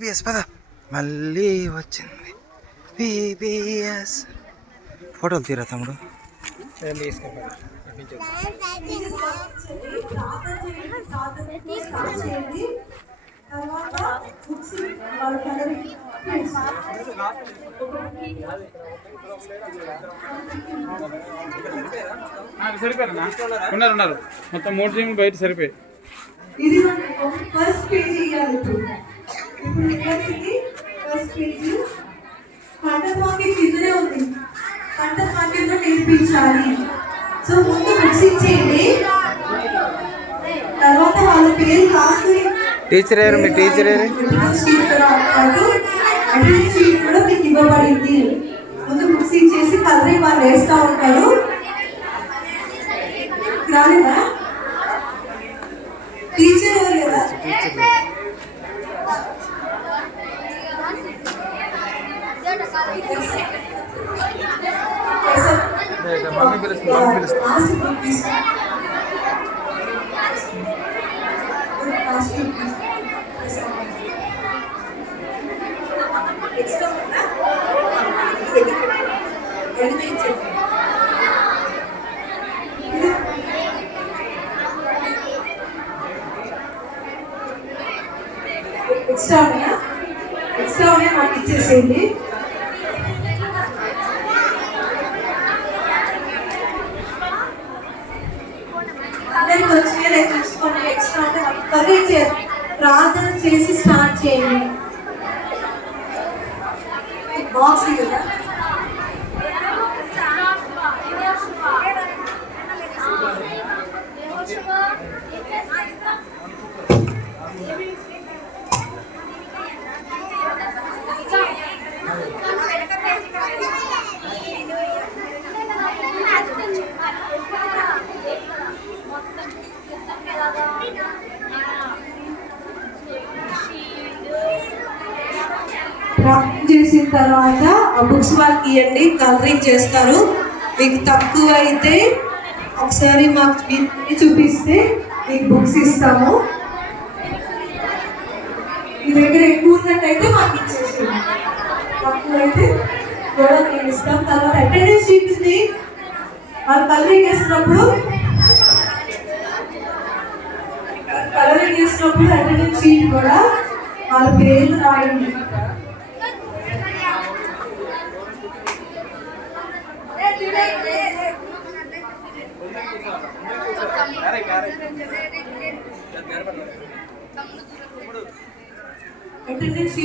VBS పద మళ్ళీ వచ్చింది విబిఎస్. ఫోటోలు తీరా తమ్ముడు. సరిపోయారా? ఉన్నారు మొత్తం 3 టీంలు బయట సరిపోయి. ఇది ఫస్ట్ పేజీ ఇవ్వాలి. ఇప్పుడు ఫస్ట్ పేజీ కంఠపాకి కిందనే ఉంది. కంఠపాకిలో నేర్పించాలి. సో ముందు బుక్స్ ఇచ్చేయండి, తర్వాత వాళ్ళ పేరు రాసుకుని. టీచర్ ఎవరు? మీ టీచర్ ఎవరు? అటెండెన్స్ షీట్ కూడా మీకు ఇవ్వబడింది. ముందు బుక్స్ ఇచ్చేసి కలరింగ్ వాళ్ళు వేస్తూ ఉంటారు. రాలేదా టీచర్ ఎవరు లేదా? ఎక్స్ట్రా మాకు ఇచ్చేసేయండి. అందరికి వచ్చి చూసుకోండి. ఎక్స్ట్రా అంటే త్వరగా ప్రార్థన చేసి స్టార్ట్ చేయండి. బాక్స్ కదా ప్రార్థన చేసిన తర్వాత ఆ బుక్స్ వాళ్ళకి ఇవ్వండి, కలరింగ్ చేస్తారు. మీకు తక్కువ అయితే ఒకసారి మాకు చూపిస్తే మీకు బుక్స్ ఇస్తాము. మీ దగ్గర ఎక్కువ ఉన్నట్టయితే మాకు ఇచ్చేసి, తక్కువ అయితే కూడా మేము ఇస్తాం. తర్వాత అటెండెన్స్ షీట్ ఉంది. వాళ్ళు కలరింగ్ చేసినప్పుడు అటెండెన్స్ షీట్ కూడా వాళ్ళ పేర్లు రాయండి. అటెండెన్స్